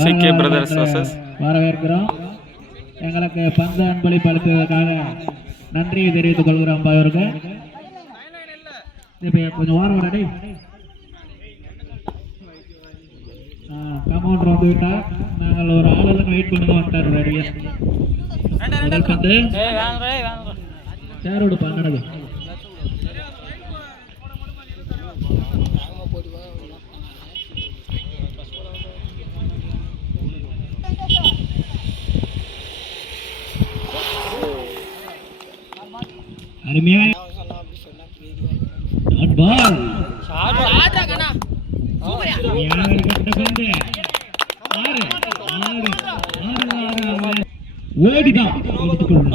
சிகே brothers versus வரவேற்கிறோம். எங்களுக்கு பந்து அன்பளிப்பு அளித்ததற்காக நன்றியை தெரிவித்துக் கொள்கிறோம். அவருக்கு கொஞ்சம் வாரம் வரடி கமௌண்ட் வந்து விட்டார். நாங்கள் ஒரு ஆளுநர் வெயிட் பண்ணி தான் வந்துட்டார். ரெடியா முதல் பந்து சேரோடு பண்ணது அருமையான ஓடிதான் எடுத்துக்கொள்ளணும்.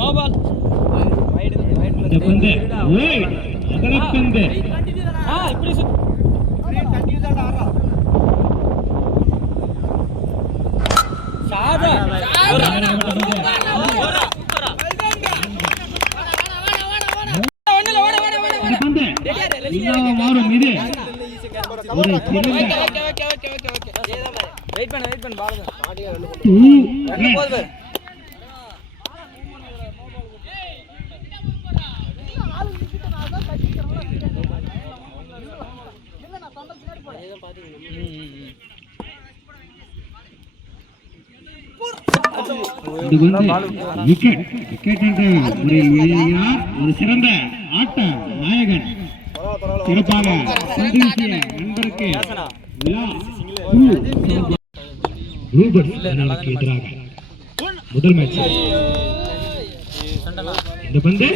மாறும் இது ஒரு ஒரு சிறந்த ஆட்ட நாயகன் சிறப்பாக நண்பருக்கு எதிராக முதல் மேட்ச் இந்த பந்து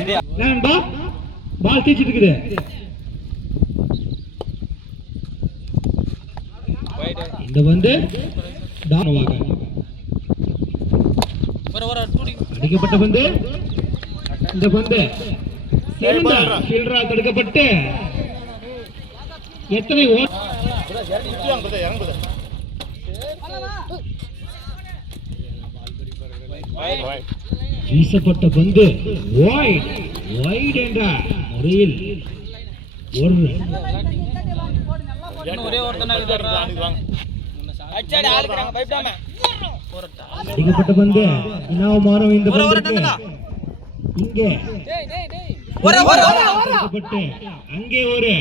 பால் தீச்சிட்டு இருக்குது. இந்த பந்து அடிக்கப்பட்ட பந்து. இந்த பந்து தடுக்கப்பட்டு எத்தனை வீசப்பட்ட பந்து வைட் என்ற முறையில் அடிக்கப்பட்ட பந்து மாறும். இந்த இங்கே அங்கே ஒரு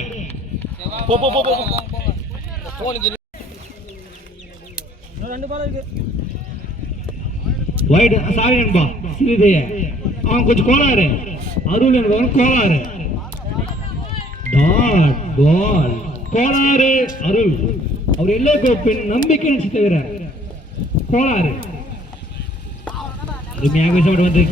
அவன் கொஞ்சம் கோளாறு. அருள் என்பவன் கோளாறு. கோளாறு அருள். அவர் எல்லோ கோப்பின் நம்பிக்கை நினைச்சு தவிர கோளாறு. அருமையாக வந்து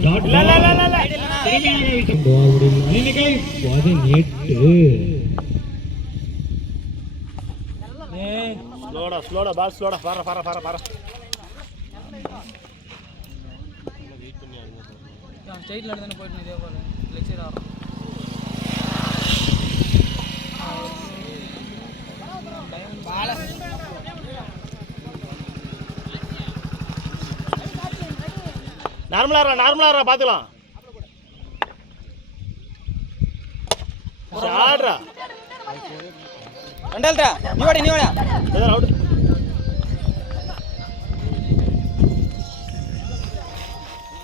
ஸ்லோடா பால் ஸ்லோடா பார ஸ்ட்ரைட்ல தான போயிட்டு இதே போல லெக்சர் ஆறோம். பால நார்மலா பாத்துக்கலாம். ஷாட்ரா ரெண்டல்டா நீ வாடா ஏதோ அவுட்.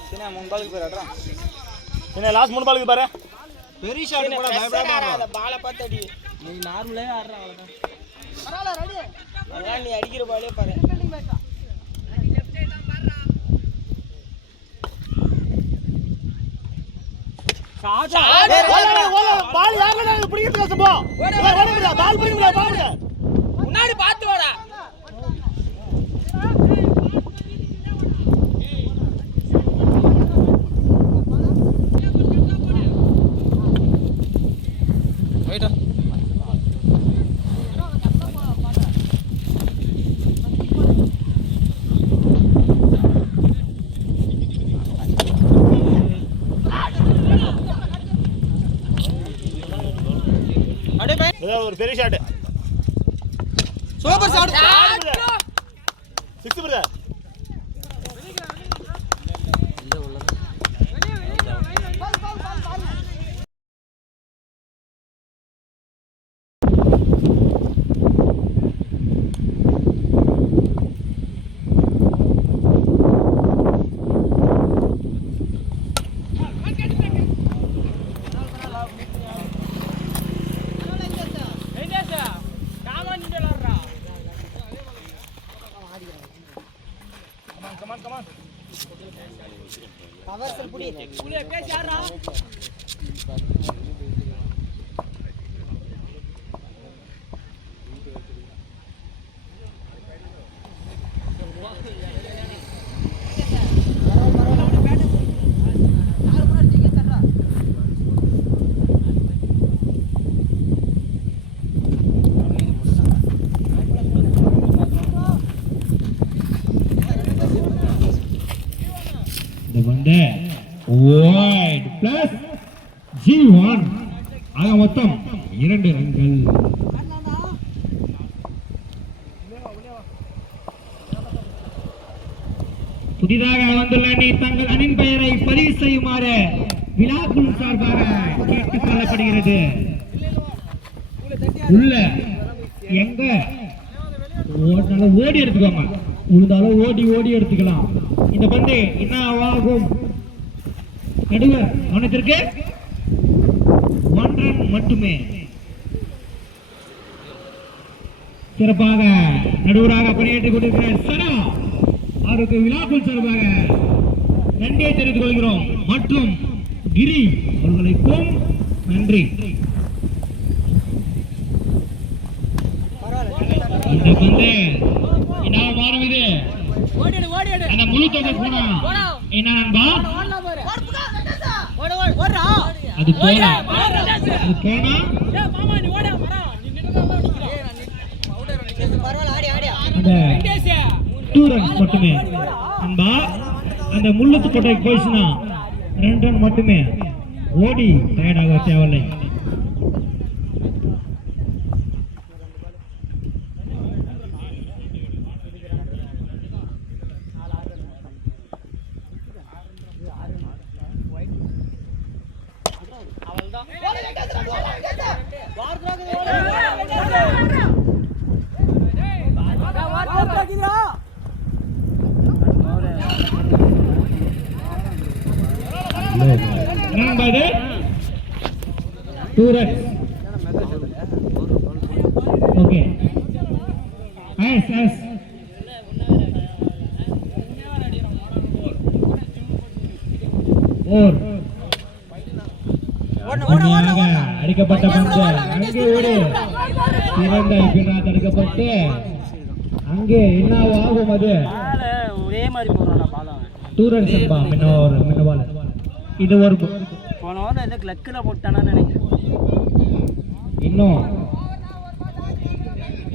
சின்ன மூணு பாலுக்கு பாருடா. சின்ன லாஸ்ட் மூணு பாலுக்கு பாரு. பெரிய ஷாட் போடா பயப்படாத. அந்த பால பார்த்து அடி. நீ நார்மலே ஆடுறா அவ்வளவுதான். பரவாயில்லை ரெடி. அதான் நீ அடிக்கிற பாலே பாரு. சாஜா பால் யாரல பிடிக்கிறது கஷ்டமா. ஓடுடா பால் பிடிங்கடா பாருங்க. முன்னாடி பாத்து வாடா. வெயிட். ஒரு பெரிய ஷாட். Super shot. 6 பிரதர். இது வந்து wide plus G1 ஆக மொத்தம் 2 ரன்கள். புதிதாக வந்துள்ள அணி தங்கள் அணியின் பெயரை பதிவு செய்யுமாறு விழாக்குழு சார்பாக கேட்டுக் கொள்ளப்படுகிறது. உள்ள எங்க ஓடி எடுத்துக்கோங்க, உழுதாலும் ஓடி ஓடி எடுத்துக்கலாம். இந்த பந்து என்ன ஆகும்? நடுவர் கவனத்திற்கு 1 ரன் மட்டுமே. சிறப்பாக நடுவராக பணியாற்றிக் கொண்டிருக்கிறார் சரா அவருக்கு விழாக்குள் சார்பாக நன்றியை தெரிவித்துக் கொள்கிறோம். மற்றும் கிரி அவர்களுக்கும் நன்றி. இந்த பந்து என்ன மாறுவது? அந்த முழு தொகை போனா என்ன நண்பா? அது போனா அந்த 2 ரன்ஸ் மட்டுமே நண்பா. அந்த முள்ளுத்து கொட்டைக்கு போயிடுச்சுன்னா 2 ரன் மட்டுமே. ஓடி டயர்டாக தேவையில்லை. Number 2 runs. Okay. Yes. அடிக்கப்பட்ட பந்து அங்கே ஓடி தடுக்கப்பட்டு அங்கே என்ன ஆகும்? அது ஒரே மாதிரி 2 ரன்ஸ். இது ஒரு போன ஓவர் இந்த கிளக்கில் போட்டானா நினைக்கிறேன். இன்னும்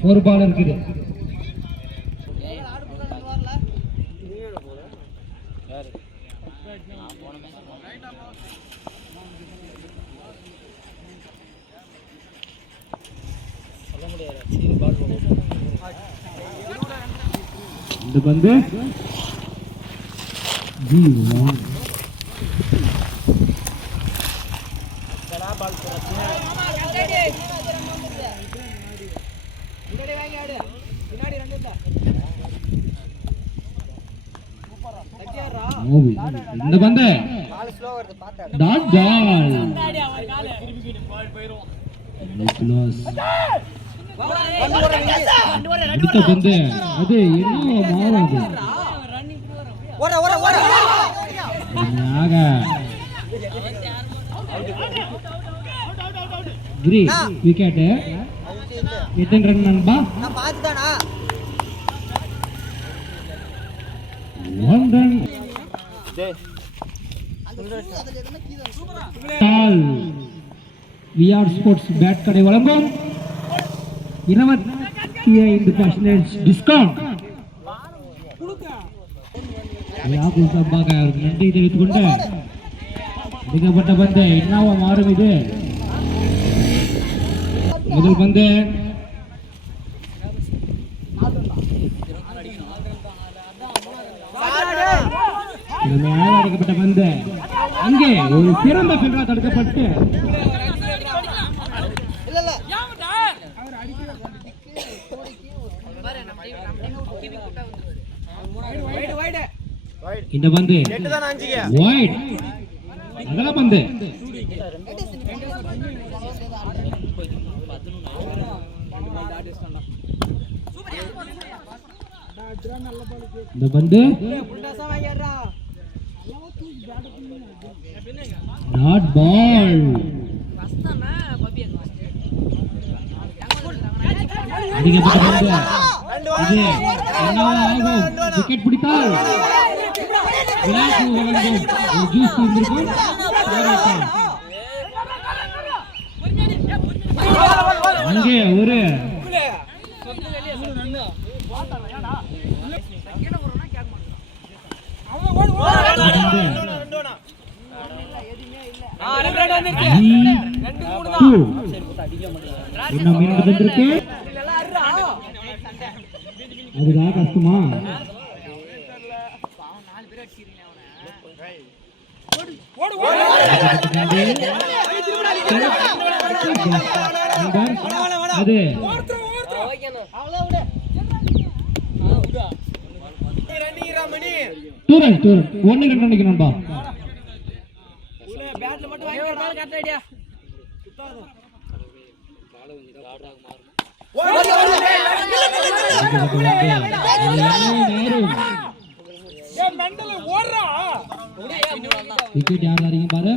ஒரு பால் இருக்குது. இந்த பந்து G1. இந்த பந்து டாட் பால். அடுத்த பந்து அது என்ன மாறாது. கிரி விக்கெட். எத்தனை ரன் நண்பா? 1 ரன். VR ஸ்போர்ட்ஸ் பேட் கடை வழங்கும் 25% டிஸ்கவுண்ட். நன்றி தெரிவித்துக் கொண்டு அடிக்கப்பட்ட பந்து என்னவா மாறும்? இது முதல் பந்து அடிக்கப்பட்ட பந்து அங்கே ஒரு சிறந்த பின்றா தடுக்கப்பட்டு இந்த பந்து வைட். அகல பந்து இந்த பந்து நாட் பால். அதிகப்பட்ட பந்து இது என்னவா ஆகும்? விக்கெட் பிடித்தால் விளையாட்டு வழங்கும் ஒரு ஜூஸ் இருந்திருக்கும். அங்கே ஒரு இன்னும் மீண்டும் வந்திருக்கு. அதுதான் கஷ்டமா? அது தூரன் தூரன் 1-2 நினைக்கணும்பா. விக்கெட் யார் பாரு.